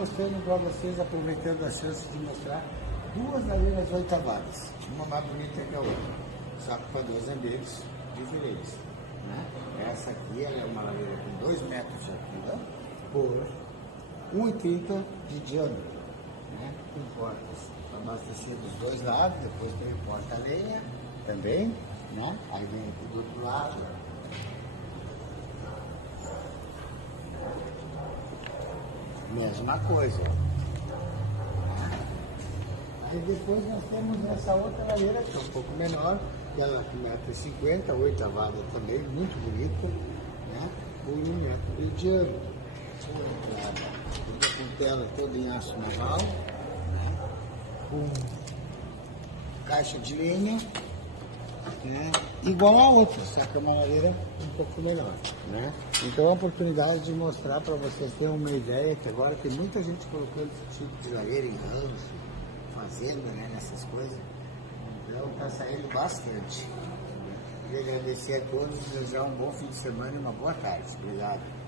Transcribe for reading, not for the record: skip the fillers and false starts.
mostrando para vocês, aproveitando a chance de mostrar duas lareiras oitavadas, uma mais bonita que a outra, só que para dois ambientes diferentes. Né? Essa aqui ela é uma lareira com 2 metros de altura por 1,30 de diâmetro, né? Com portas para abastecer dos dois lados, depois tem porta-lenha também, né? Aí vem aqui do outro lado. Mesma coisa. Aí depois nós temos essa outra lareira que é um pouco menor, que ela é 1,50 m, oitavada também, muito bonita, né? Por 1 metro de diâmetro. Toda com tela toda em aço naval, né? Com caixa de lenha, né? Igual a outra, só que é uma lareira um pouco melhor, né? Então é uma oportunidade de mostrar para vocês terem uma ideia que agora tem muita gente colocando esse tipo de lareira em rancho, fazenda, né? Nessas coisas. Então está saindo bastante. Queria agradecer a todos e desejar um bom fim de semana e uma boa tarde. Obrigado.